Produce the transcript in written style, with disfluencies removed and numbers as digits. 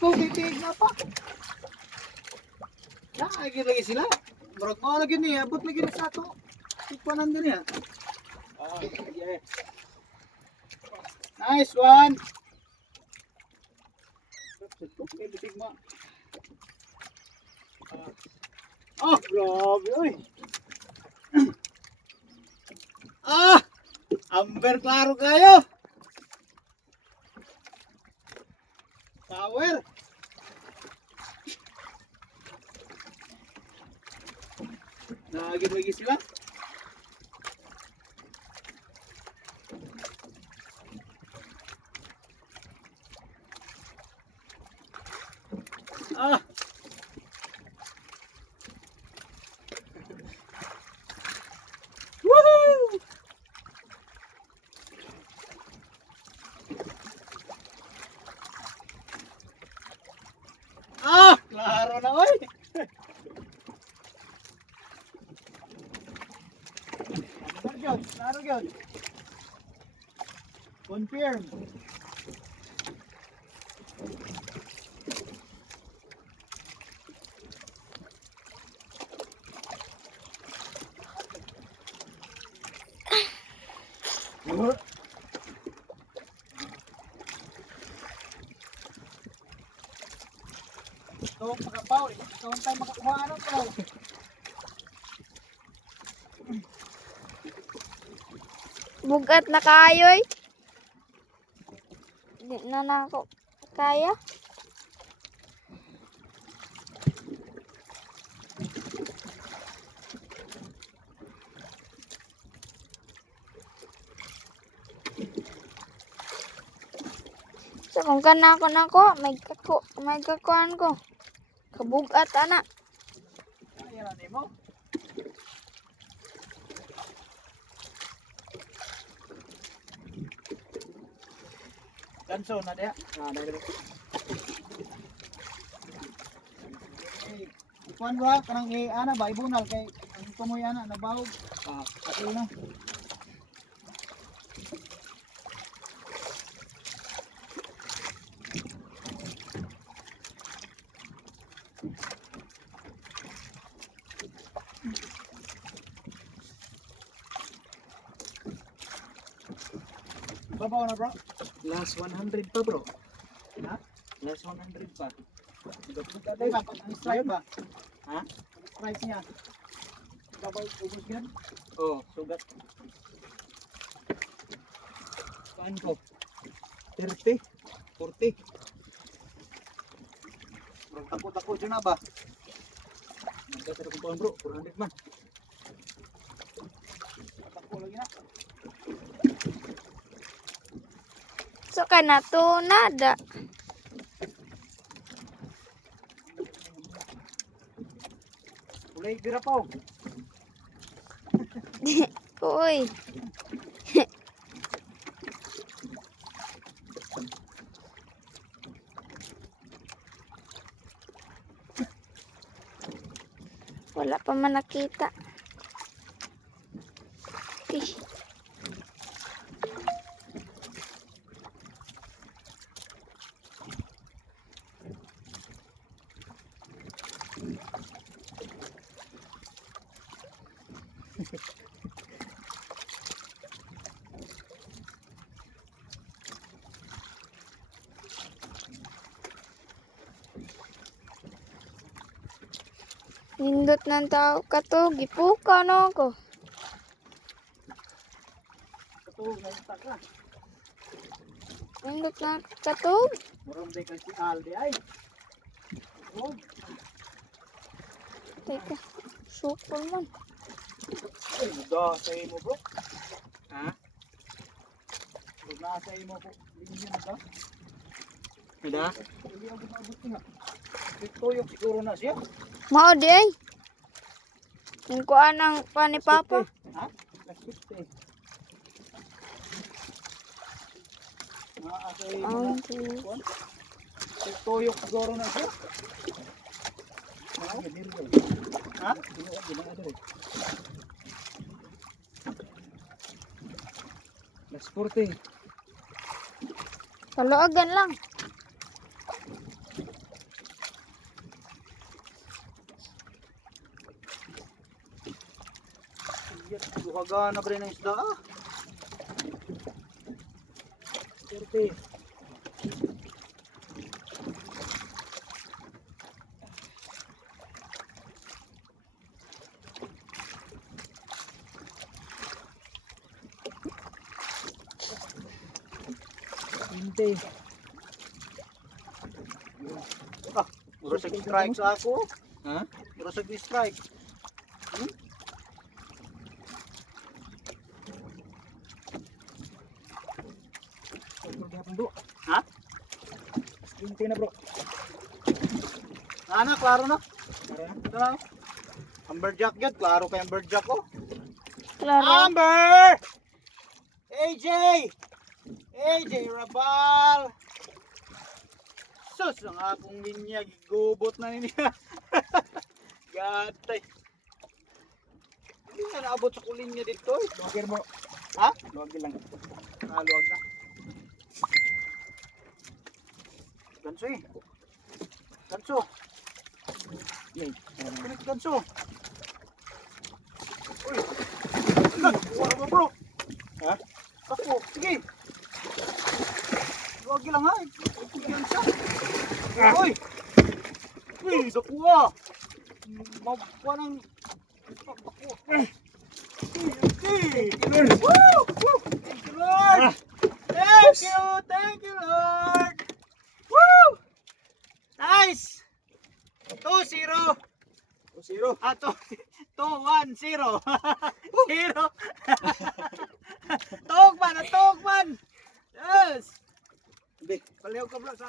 Titig na pa. Lagi lagi sila. Murag mo lagi niya, abot lagi na sa ato. Ikuanan din niya. Yeah. Nice one. Titig mo. Oh, grabe oy. Amber klaro kayo. Power. Lagi sila. Woohoo! Klaro na oy. Klaro gyud. Confirm. Ito magapaw, ito tayo makakuha ano pa. Bugat na kayoy. Di na ako kaya. So kung kana ko nako, may kakuan ko. Kabugat ana. Ayan na mo. Ganso na dia. Dali. Kuan ba kanang ana ba ibunal kay ang tumoy ana nabawog. Ato na. Babaw na bro. Last 100 pa bro. Ha? Last 100 pa. Dagdag ba ang strike ba? Ha? Strike niya. Babaw ubos yan? Oo, sugat. Saan ko? 30, 40. Bro, takot dyan na ba? Nagkasara ko pa bro, 400 man. Takot lagi na. So kana to nada. Ulay bira pa. Uy. Wala pa man nakita. Ish. Nindot ng tao ka to, gipuka na ako. Katulog na yung taka. Nindot na ka to. Marong day kasi Aldi ay. Oh, Teka, super man. ay, nasa mo bro. Ha? Nasa mo po. Binigyan na ba? Hida? Hindi ako maabot nga. Tuyok siguro na siya. Mao di ay. Yung kuan ang pa ni Papa. Ha? Nagpite. Maasay mo na. Tuyok siguro na siya. Ha? Las 40. Kaluagan lang. Buhaga na ba rin ang isda ah. 30. Hindi. Ah, murasag strike sa ako. Ha? Murasag strike. Hmm? Ha? 20 na bro. Ana, klaro na. Klaro na. Amberjack yun. Klaro kay Amberjack ko. Klaro. Amber! AJ! AJ Rabal! Sus, ang akong linya. Gigubot na niya. Gatay. Hindi nga naabot sa kulinya dito eh. Luwagir mo. Ha? Luwagir lang. Ah, luwag na. Ganso eh. Ganso. Yay. Kulit ganso. Uy. Wala mo bro. Ha? Ako. Sige. Luwag lang ha. Ikulihan siya. Uy. Uy, dakuha. Mabuha ng... Woo! Woo! Thank you, Lord! Thank you, Lord! Woo! Nice! 2-0. 2-0? Ah, 2-1-0. 0. Tugman! Yes! Baliw ka bro sa